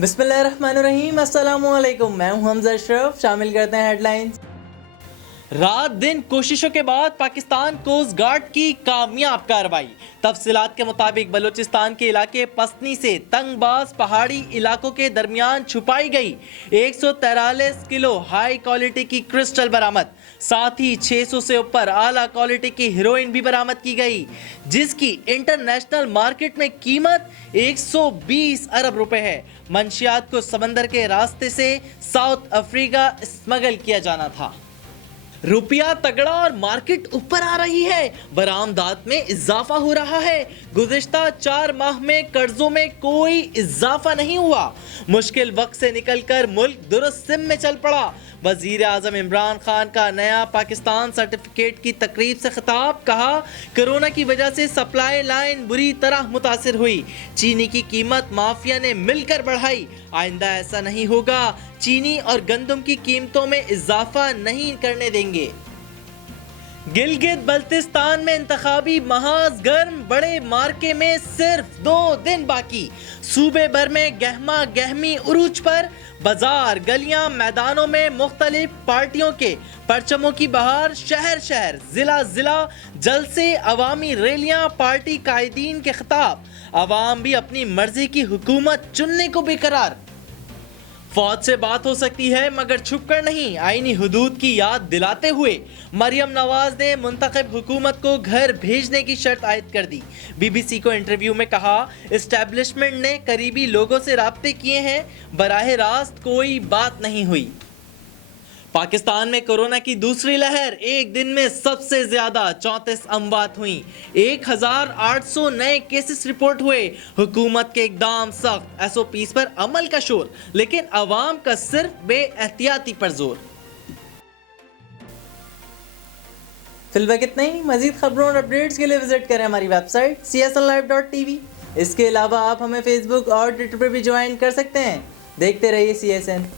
بسم اللہ الرحمن الرحیم، السلام علیکم، میں ہوں حمزہ اشرف۔ شامل کرتے ہیں ہیڈ لائنز۔ رات دن کوششوں کے بعد پاکستان کوسٹ گارڈ کی کامیاب کارروائی۔ تفصیلات کے مطابق بلوچستان کے علاقے پسنی سے تنگ باز پہاڑی علاقوں کے درمیان چھپائی گئی 143 کلو ہائی کوالٹی کی کرسٹل برآمد، ساتھ ہی 600 سے اوپر اعلیٰ کوالٹی کی ہیروئن بھی برآمد کی گئی، جس کی انٹرنیشنل مارکیٹ میں قیمت 120 ارب روپے ہے۔ منشیات کو سمندر کے راستے سے ساؤتھ افریقہ اسمگل کیا جانا تھا۔ روپیہ تگڑا اور مارکیٹ اوپر آ رہی ہے، برآمدات میں اضافہ ہو رہا ہے۔ گزشتہ 4 ماہ میں قرضوں میں کوئی اضافہ نہیں ہوا، مشکل وقت سے نکل کر ملک درست سم میں چل پڑا۔ وزیر اعظم عمران خان کا نیا پاکستان سرٹیفکیٹ کی تقریب سے خطاب، کہا کرونا کی وجہ سے سپلائی لائن بری طرح متاثر ہوئی، چینی کی قیمت مافیا نے مل کر بڑھائی، آئندہ ایسا نہیں ہوگا، چینی اور گندم کی قیمتوں میں اضافہ نہیں کرنے دیں گے۔ گلگت بلتستان میں انتخابی محاذ گرم، بڑے مارکے میں صرف 2 دن باقی، صوبے بھر میں گہما گہمی عروج پر، بازار گلیاں میدانوں میں مختلف پارٹیوں کے پرچموں کی بہار، شہر شہر ضلع ضلع جلسے، عوامی ریلیاں، پارٹی قائدین کے خطاب، عوام بھی اپنی مرضی کی حکومت چننے کو بیقرار۔ فوج سے بات ہو سکتی ہے مگر چھپ کر نہیں، آئینی حدود کی یاد دلاتے ہوئے مریم نواز نے منتخب حکومت کو گھر بھیجنے کی شرط عائد کر دی۔ بی بی سی کو انٹرویو میں کہا اسٹیبلشمنٹ نے قریبی لوگوں سے رابطے کیے ہیں، براہ راست کوئی بات نہیں ہوئی۔ پاکستان میں کورونا کی دوسری لہر، ایک دن میں سب سے زیادہ 34 اموات ہوئیں، 1800 نئے کیسز رپورٹ ہوئے۔ حکومت کے اقدام، سخت ایس او پیز پر عمل کا شور، لیکن عوام کا صرف بے احتیاطی پر زور۔ فی الوقت اتنا ہی۔ مزید خبروں اور اپڈیٹس کے لیے وزٹ کریں ہماری ویب سائٹ csnlive.tv۔ اس کے علاوہ آپ ہمیں فیس بک اور ٹویٹر پر بھی جوائن کر سکتے ہیں۔ دیکھتے رہیے CSN۔